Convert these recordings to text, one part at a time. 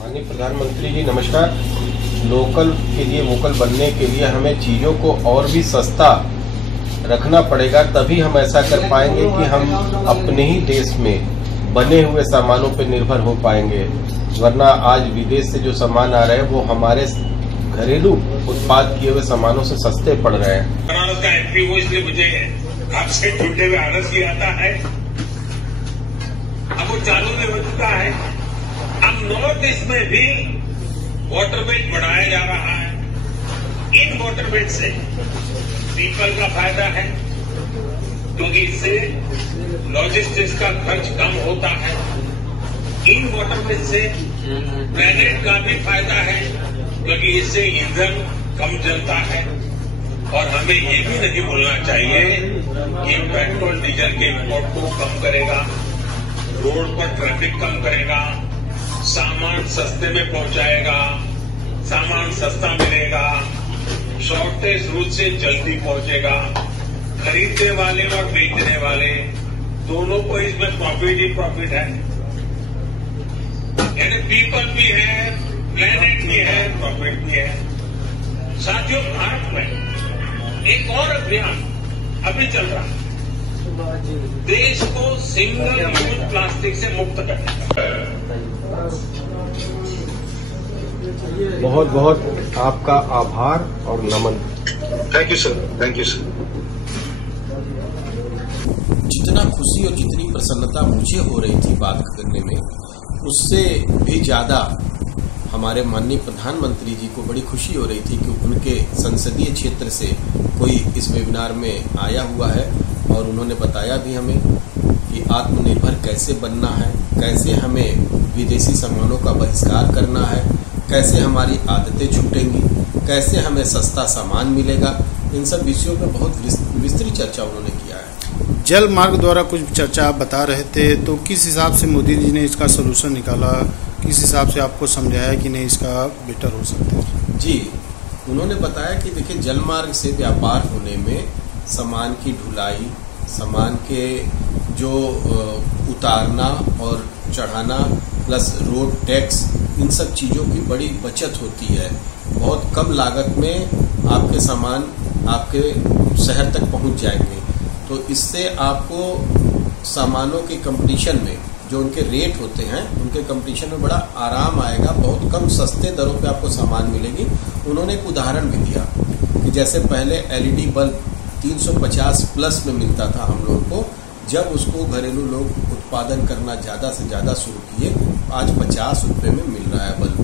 माननीय प्रधानमंत्री जी नमस्कार। लोकल के लिए वोकल बनने के लिए हमें चीज़ों को और भी सस्ता रखना पड़ेगा, तभी हम ऐसा कर पाएंगे कि हम अपने ही देश में बने हुए सामानों पर निर्भर हो पाएंगे। वरना आज विदेश से जो सामान आ रहे हैं वो हमारे घरेलू उत्पाद किए हुए सामानों से सस्ते पड़ रहे हैं। बनारस का एमपी हो, इसलिए मुझे आपसे जुड़ने में आनंद भी आता है। अब वो चालू में हो चुका है। अब नॉर्थ ईस्ट में भी वाटरवेज बढ़ाया जा रहा है। इन वाटरवेज से पीपल का फायदा है, क्योंकि इससे लॉजिस्टिक्स का खर्च कम होता है। इन वाटरवेज से प्लैनेट का भी फायदा है, क्योंकि इससे ईंधन कम जलता है। और हमें ये भी नहीं भूलना चाहिए कि पेट्रोल डीजल के इंपोर्ट को कम करेगा, रोड पर ट्रैफिक कम करेगा, सामान सस्ते में पहुंचाएगा, सामान सस्ता मिलेगा, शॉर्टेज रूट से जल्दी पहुंचेगा। खरीदने वाले और बेचने वाले दोनों को इसमें प्रॉफिट ही प्रॉफिट है। यानी पीपल भी है, प्लेनेट भी है, प्रॉफिट भी है। साथियों, भारत में एक और अभियान अभी चल रहा है, देश को सिंगल यूज प्लास्टिक से मुक्त करने का। बहुत बहुत आपका आभार और नमन। Thank you sir, thank you sir. जितना खुशी और जितनी प्रसन्नता मुझे हो रही थी बात करने में, उससे भी ज्यादा हमारे माननीय प्रधानमंत्री जी को बड़ी खुशी हो रही थी कि उनके संसदीय क्षेत्र से कोई इस वेबिनार में आया हुआ है और उन्होंने बताया भी हमें कि आत्मनिर्भर कैसे बनना है, कैसे हमें विदेशी सामानों का बहिष्कार करना है, कैसे हमारी आदतें छूटेंगी, कैसे हमें सस्ता सामान मिलेगा। इन सब विषयों पर बहुत विस्तृत चर्चा उन्होंने किया है। जल मार्ग द्वारा कुछ चर्चा आप बता रहे थे, तो किस हिसाब से मोदी जी ने इसका सोल्यूशन निकाला, किस हिसाब से आपको समझाया कि नहीं इसका बेटर हो सकता है? जी, उन्होंने बताया कि देखिए, जल मार्ग से व्यापार होने में सामान की ढुलाई, सामान के जो उतारना और चढ़ाना प्लस रोड टैक्स, इन सब चीज़ों की बड़ी बचत होती है। बहुत कम लागत में आपके सामान आपके शहर तक पहुंच जाएंगे। तो इससे आपको सामानों के कंपटीशन में जो उनके रेट होते हैं, उनके कंपटीशन में बड़ा आराम आएगा। बहुत कम सस्ते दरों पे आपको सामान मिलेगी। उन्होंने एक उदाहरण भी दिया कि जैसे पहले एलईडी बल्ब 350 प्लस में मिलता था हम लोग को, जब उसको घरेलू लोग उत्पादन करना ज़्यादा से ज़्यादा शुरू किए, आज 50 रुपये में मिल रहा है बल्ब।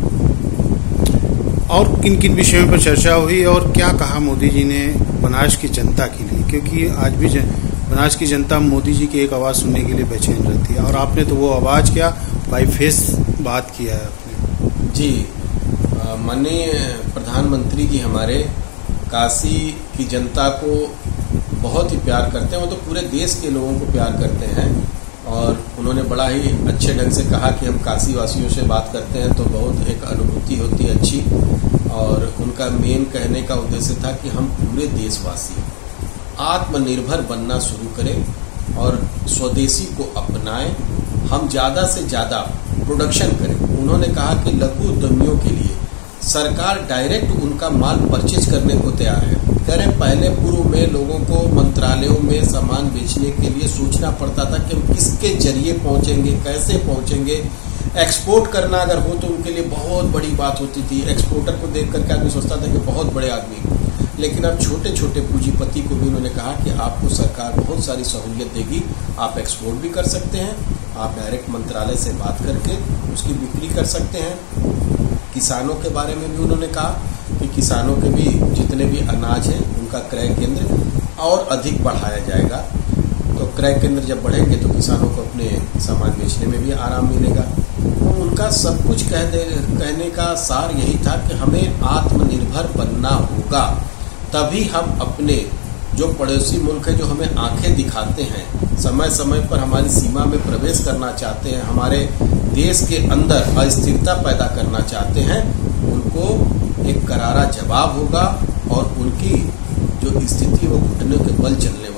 और किन किन विषयों पर चर्चा हुई और क्या कहा मोदी जी ने बनारस की जनता के लिए, क्योंकि आज भी बनारस की जनता मोदी जी की एक आवाज़ सुनने के लिए बेचैन रहती है, और आपने तो वो आवाज़ क्या बाई फेस बात किया है आपने। जी, माननीय प्रधानमंत्री जी हमारे काशी की जनता को बहुत ही प्यार करते हैं। वो तो पूरे देश के लोगों को प्यार करते हैं, और उन्होंने बड़ा ही अच्छे ढंग से कहा कि हम काशी वासियों से बात करते हैं तो बहुत एक अनुभूति होती है अच्छी। और उनका मेन कहने का उद्देश्य था कि हम पूरे देशवासी आत्मनिर्भर बनना शुरू करें और स्वदेशी को अपनाएं, हम ज़्यादा से ज़्यादा प्रोडक्शन करें। उन्होंने कहा कि लघु उद्यमियों के लिए सरकार डायरेक्ट उनका माल परचेज करने को तैयार है। कह रहे पहले पूर्व में लोगों को मंत्रालयों में सामान बेचने के लिए सोचना पड़ता था कि हम किसके जरिए पहुंचेंगे, कैसे पहुंचेंगे। एक्सपोर्ट करना अगर हो तो उनके लिए बहुत बड़ी बात होती थी। एक्सपोर्टर को देख करके आदमी सोचता था कि बहुत बड़े आदमी। लेकिन अब छोटे छोटे पूंजीपति को भी उन्होंने कहा कि आपको सरकार बहुत सारी सहूलियत देगी, आप एक्सपोर्ट भी कर सकते हैं, आप डायरेक्ट मंत्रालय से बात करके उसकी बिक्री कर सकते हैं। किसानों के बारे में भी उन्होंने कहा कि किसानों के भी जितने भी अनाज हैं उनका क्रय केंद्र और अधिक बढ़ाया जाएगा। तो क्रय केंद्र जब बढ़ेंगे तो किसानों को अपने सामान बेचने में भी आराम मिलेगा। तो उनका सब कुछ कहने का सार यही था कि हमें आत्मनिर्भर बनना होगा, तभी हम अपने जो पड़ोसी मुल्क है जो हमें आंखें दिखाते हैं, समय समय पर हमारी सीमा में प्रवेश करना चाहते हैं, हमारे देश के अंदर अस्थिरता पैदा करना चाहते हैं, उनको एक करारा जवाब होगा और उनकी जो स्थिति वो घुटने के बल चलने